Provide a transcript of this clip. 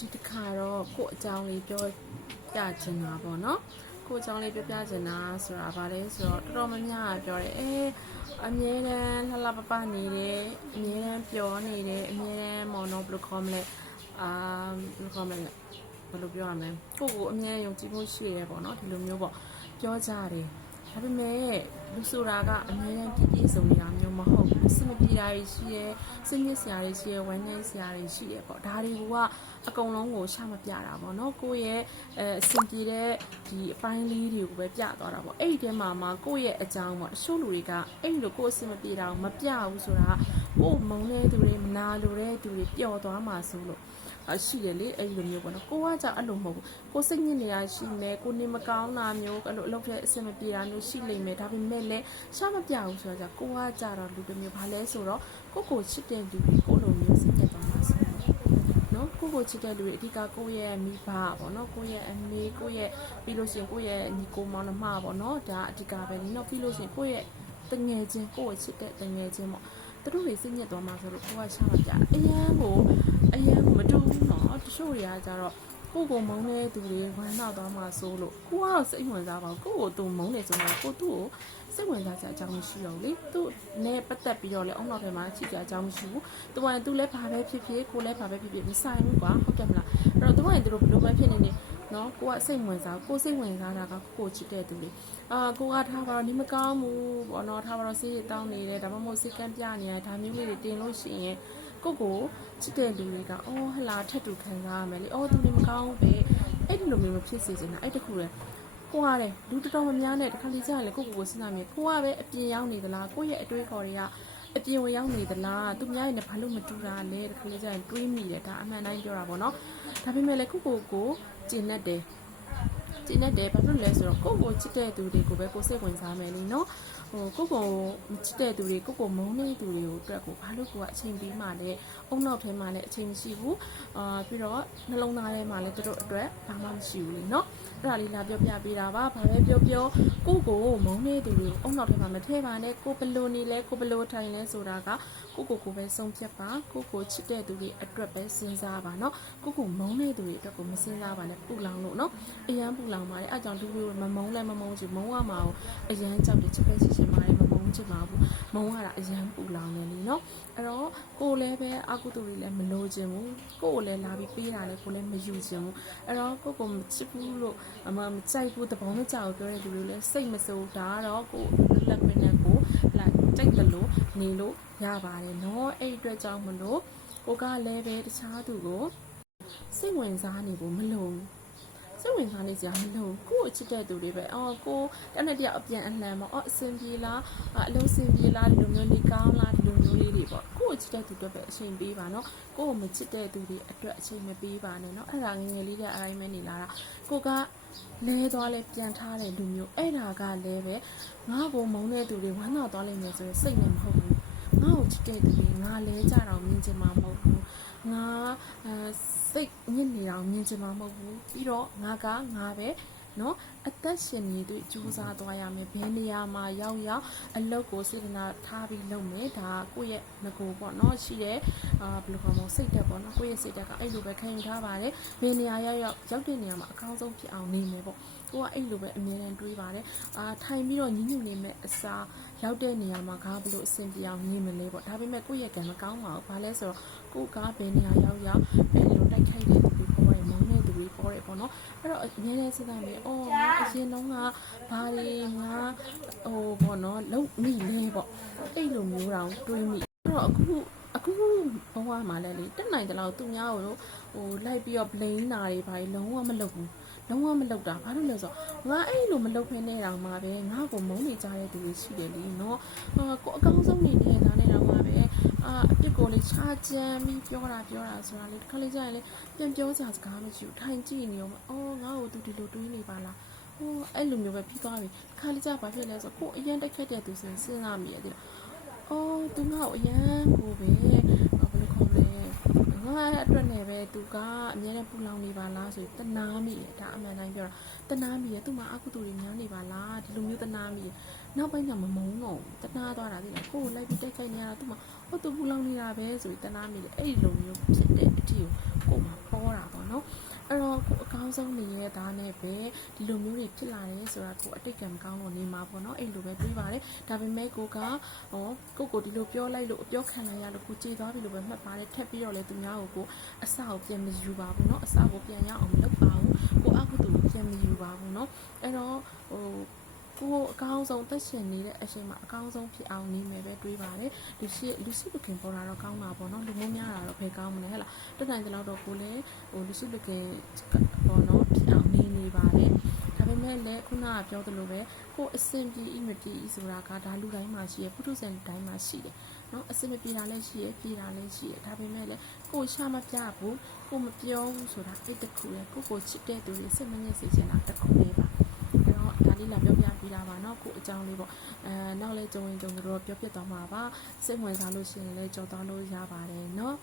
ဒီတစ်ခါတော့ကို့အကြောင်းလေးပြောပြချင်တာပေါ့နော်ကို့အကြောင်းလေးပြောပြချင်တာဆိုတာဗာလဲဆိုတော့တော်တော်များများပြောတယ်အမြဲတမ်းလှလှပပနေတယ်အမြဲတမ်းပျော်နေတယ်အမြဲတမ်းမော်နော်ဘယ်လိုခေါ်မလဲဘယ်လိုခေါ်မလဲဘယ်လိုပြောရမလဲကိုအမြဲယုံကြည်မှုရှိရဲပေါ့နော်ဒီလိုမျိုးပေါ့ပြောကြတယ်ဒါပေမဲ့လူဆိုတာကအမြဲတမ်းပြည့်စုံနေတာမျိုးမဟုတ်ဘူးစမပြေတာရှိရဲစညစ်စရာတွေရှိရဲဝမ်းနည်းစရာတွေရှိရဲပေါ့ဒါတွေကအကုန်လုံးကိုရှာမပြတာပေါ့နော်ကိုယ့်ရဲ့အဆင်ပြေတဲ့ဒီအပိုင်းလေးတွေကိုပဲပြသွားတာပေါ့အဲ့ဒီထဲမှာကိုယ့်ရဲ့အကြောင်းပေါ့တချို့လူတွေကအဲ့လိုကိုယ့်အဆင်မပြေတာကိုမပြဘူးဆိုတာကိုယ်မုန်းတဲ့သူတွေမနာလိုတဲ့သူတွေပျော်သွားမှာဆိုလို့ရှိတယ်လေအဲ့လိုမျိုးပေါ့နော်ကိုကကြောင့်အဲ့လိုမဟုတ်ဘူးကိုစိတ်ညစ်နေတာရှိမယ်ကိုနေမကောင်းတာမျိုးအဲ့လိုအလုပ်ထဲအဆင်မပြေတာမျိုးရှိလိမ့်မယ်ဒါပေမဲ့လည်းရှာမပြဘူးဆိုတော့ကိုကကြတော့လူတစ်မျိုးဘာလဲဆိုတော့ကိုချစ်တဲ့လူတွေကိုလိုမျိုးစိတ်ညစ်သွားမှာဆိုနော်ကိုချစ်တဲ့လူတွေအဓိကကိုရဲ့မိဘပေါ့နော်ကိုရဲ့အမေကိုရဲ့ပြီးလို့ရှိရင်ကိုရဲ့ညီကိုမောင်နှမပေါ့နော်ဒါအဓိကပဲနော်ပြီးလို့ရှိရင်ကိုရဲ့တငယ်ချင်းကိုချစ်တဲ့တငယ်ချင်းပေါ့သူတို့တွေစိတ်ညစ်သွားမှာဆိုတော့ကိုကရှာမပြအရန်ကိုမတူဘူးနော်တချို့တွေကကြတော့ကိုမုန်းတဲ့သူတွေဝမ်းသာသွားမှာဆိုလို့ကိုကတော့စိတ်ဝင်စားပါဘူးကိုသူမုန်းနေဆိုတော့ကိုသူ့ကိုစိတ်ဝင်စားစရာအကြောင်းမရှိတော့ဘူးလေသူနဲ့ပတ်သက်ပြီးတော့လေအုံနောက်ထဲမှာချစ်ကြအကြောင်းမရှိဘူးသူလည်းဘာပဲဖြစ်ဖြစ်ကိုလည်းဘာပဲဖြစ်ဖြစ်မဆိုင်ဘူးကွာဟုတ်တယ်မလားအဲ့တော့သူတို့ဘလို့ပဲဖြစ်နေနေနော်ကိုကစိတ်ဝင်စားကိုစိတ်ဝင်စားတာကကိုချစ်တဲ့သူလေကိုကထားပါတော့ဒီမကောင်းဘူးပေါ့နော်ထားပါတော့ဆေးရတောင်းနေတယ်ဒါမှမဟုတ်စိတ်ကမ်းပြနေရဒါမျိုးလေးတွေတင်လို့ရှိရင်ကိုချစ်တဲ့လူတွေကဟလာထက်တူခံစားရမယ်လေသူနေမကောင်းပဲအဲ့ဒီလိုမျိုးမဖြစ်စေချင်တာအဲ့တခုလေကိုရတယ်လူတော်တော်များများနဲ့တခါလေကြာရင်လေကိုစဉ်းစားမိကိုကပဲအပြင်ရောက်နေသလားကိုရဲ့အတွေးခေါ်တွေကအပြင်ဝင်ရောက်နေသလားသူများရင်ဘာလို့မတူတာလဲတခါလေကြာရင်တွေးမိတယ်ဒါအမှန်တိုင်းပြောတာပေါ့နော်ဒါပေမဲ့လေကိုကျင်နဲ့တယ်ဘာလို့လဲဆိုတော့ကိုချစ်တဲ့သူတွေကိုပဲကိုစိတ်ဝင်စားမယ်လीနော်ကိုမချစ်တဲ့သူတွေကိုမုန်းတဲ့သူတွေကိုအတွက်ကိုဘာလို့ကိုကအချိန်ပေးမှလဲအုံနောက်ထဲမှာလည်းအချိန်မရှိဘူးပြီးတော့နှလုံးသားထဲမှာလည်းသူတို့အတွက်ဘာမှမရှိဘူးလीနော်အဲ့ဒါလေးလာပြောပြပေးတာပါဘာပဲပြောကိုမုန်းတဲ့သူတွေကိုအုံနောက်ထဲမှာမထည့်ပါနဲ့ကိုဘလို့နေလဲကိုဘလို့ထိုင်လဲဆိုတာကကိုပဲဆုံးဖြတ်ပါကိုချစ်တဲ့သူတွေအတွက်ပဲစဉ်းစားပါနော်ကိုမုန်းတဲ့သူတွေအတွက်ကိုမစဉ်းစားပါနဲ့ပူလောင်လို့နော်အရန်ပူလောင်ပါတယ်အဲ့ကြောင့်လူတွေမမုန်းလဲမမုန်းချင်မုန်းရမှာကိုအရန်ကြောက်တယ်ချစ်ပဲချစ်ချင်ပါတယ်မမုန်းချင်ပါဘူးမုန်းရတာအရန်ပူလောင်နေလीနော်အဲ့တော့ကိုလည်းပဲအကုသိုလ်တွေလည်းမလိုချင်ဘူးကိုလည်းလာပြီးပေးတာလည်းကိုလည်းမယူချင်ဘူးအဲ့တော့ကိုမချစ်ဘူးလို့မကြိုက်ဘူးတဘောမကြောက်ပြောတဲ့လူတွေလည်းစိတ်မစိုးဒါကတော့ကိုလက်ခွင့်နဲ့ကိုလာကြိုက်တယ်လို့နေလို့ရပါတယ်နော်အဲ့အတွက်ကြောင့်မလို့ကိုကလည်းပဲတခြားသူကိုစိတ်ဝင်စားနေဖို့မလိုစိတ်ဝင်စားနေစရာမလိုကိုချစ်တဲ့သူတွေပဲကိုတနေ့တည်းအပြန်အလှန်ပေါ့အဆင်ပြေလားအလုံးစင်ပြေလားဒီလိုမျိုးနေကောင်းလားဒီလိုမျိုးလေးတွေပေါ့ကိုချစ်တဲ့သူတွေပဲအချိန်ပေးပါနော်ကိုမချစ်တဲ့သူတွေအတွက်အချိန်မပေးပါနဲ့နော်အဲ့ဒါငယ်လေးတဲ့အတိုင်းပဲနေလာတာကိုကလဲသွားလဲပြန်ထားတဲ့လူမျိုးအဲ့ဒါကလည်းပဲငါ့ကိုမုန်းတဲ့သူတွေဝမ်းသာသွားလိမ့်မယ်ဆိုရင်စိတ်နဲ့မဟုတ်ဘူးငါ့ကိုချစ်တဲ့သူတွေငါလဲကြတော့မြင်ချင်မှာမဟုတ်ဘူးငါစိတ်ညစ်နေတာမြင်ချင်မှာမဟုတ်ဘူးပြီးတော့ငါပဲနော်အသက်ရှင်နေသူစူးစမ်းသွားရမယ်ဘယ်နေရာမှာရောက်အလုပ်ကိုစေတနာထားပြီးလုပ်မယ်ဒါကိုယ့်ရဲ့ငကိုပေါ့နော်ရှိတဲ့ဘယ်လိုခေါ်မလဲစိတ်တက်ပေါ့နော်ကိုယ့်ရဲ့စိတ်တက်ကအဲ့လိုပဲခံယူထားပါတယ်ဘယ်နေရာရောက်တဲ့နေရာမှာအကောင်းဆုံးဖြစ်အောင်နေမယ်ပေါ့ကိုကအဲ့လိုပဲအမြဲတမ်းတွေးပါတယ်ထိုင်ပြီးတော့ညှိနေမဲ့အစားရောက်တဲ့နေရာမှာဘယ်လိုအဆင်ပြေအောင်နေမလဲပေါ့ဒါပေမဲ့ကိုယ့်ရဲ့ကံမကောင်းပါဘူးဘာလဲဆိုတော့ကိုကဘယ်နေရာရောက်ဘယ်လိုတိုက်ခိုက်တဲ့သူတွေပေါ်တယ်မုန်းတဲ့သူတွေပေါ်တယ်ပေါ့နော်အဲ့တော့အမြဲတမ်းစဉ်းစားမိငါအရင်တော့ကဘာတွေငါပေါ့နော်လုံမိလဲပေါ့အဲ့လိုမျိုးတောင်တွေးမိအဲ့တော့အခုဘဝမှာလည်းလေတက်နိုင်တယ်လို့သူများကိုလိုက်ပြီးတော့ blame တာတွေဘာတွေလုံးဝမလုပ်ဘူးလုံးဝမလုပ်တာဘာလို့လဲဆိုတော့ငါအဲ့လိုမလုပ်ဖ ೇನೆ တောင်မှပဲငါ့ကိုမုန်းနေကြတဲ့သူတွေရှိတယ်လीနော်ကိုအကောင်းဆုံးနေနေတာနဲ့တောင်မှပဲအပြစ်ကိုလေချာကြမ်းပြီးပြောတာဆိုတာလေခါလေးကြာရင်လေပြန်ပြောစရာစကားမရှိဘူးထိုင်ကြည့်နေရောငါ့ကိုသူဒီလိုတွေးနေပါလားအဲ့လိုမျိုးပဲပြီးသွားပြီခါလေးကြာဘာဖြစ်လဲဆိုတော့ကိုအရင်တက်ခက်တဲ့သူစဉ်းစားမိရတယ်သူငါ့ကိုအရင်ကိုပဲဘယ်လိုခေါ်လဲငါအတွက်နဲ့ပဲသူကအမြဲတမ်းပူလောင်နေပါလားဆိုတနာမိတယ်ဒါအမှန်တိုင်းပြောတာတနာမိတယ်သူမှအကုသိုလ်တွေများနေပါလားဒီလိုမျိုးတနာမိတယ်နောက်ပိုင်းကျမမုန်းတော့တနာသွားတာသိလားကိုလိုက်ပြီးတိုက်ခိုက်နေရတာသူမှသူပူလောင်နေတာပဲဆိုပြီးတနာမိတယ်အဲ့ဒီလိုမျိုးဖြစ်တဲ့အထီကိုမှပေါ်တာပေါ့နော် င်းဆုံးနေရတာနဲ့ပဲဒီလိုမျိုးတွေဖြစ်လာတယ်ဆိုတာကိုအတိတ်ကံမကောင်းလို့နေမှာပေါ့နော်အဲ့လိုပဲတွေးပါတယ်ဒါပေမဲ့ကိုကကိုဒီလိုပြောလိုက်လို့အပြောခံလိုက်ရလို့ကိုကြေသွားပြီလို့ပဲမှတ်ပါတယ်ထက်ပြီးတော့လေသူများကိုအစကိုပြန်မယူပါဘူးเนาะအစကိုပြန်ရအောင်မလုပ်ပါဘူးကိုအကုသိုလ်ကိုပြန်မယူပါဘူးเนาะအဲ့တော့ကိုအကောင်းဆုံးသက်ရှင်နေတဲ့အချိန်မှာအကောင်းဆုံးဖြစ်အောင်နေမယ်ပဲတွေးပါတယ်လူရှိလူခင်ပေါ်လာတော့ကောင်းတာပေါ့နော်လူမိုးများတာတော့ဘယ်ကောင်းမလဲဟဲ့လားတက်နိုင်တဲ့လောက်တော့ကိုလည်းလူရှိလူခင်ပေါ့နော်ဖြစ်အောင်နေပါတယ်ဒါပေမဲ့လည်းခုနကပြောသလိုပဲကိုအဆင်ပြေမပြေဆိုတာကဒါလူတိုင်းမှာရှိရပုထုဇဉ်တိုင်းမှာရှိတယ်နော်အဆင်မပြေတာလည်းရှိရပြေတာလည်းရှိရဒါပေမဲ့လည်းကိုရှာမပြဘူးကိုမပြောဘူးဆိုတာအဲ့တခုလေကိုချစ်တဲ့သူတွေစိတ်မညစ်စေချင်တာတခုလေးပါအဲ့တော့ဒါလေးလာပြောပြပြီးတာပါเนาะကိုအကြောင်းလေးပေါ့နောက်လဲကြုံရင်ကြုံတော့ပြောပြသွားမှာပါစိတ်ဝင်စားလို့ရှိရင်လည်းကြော်သွားလို့ရပါတယ်เนาะ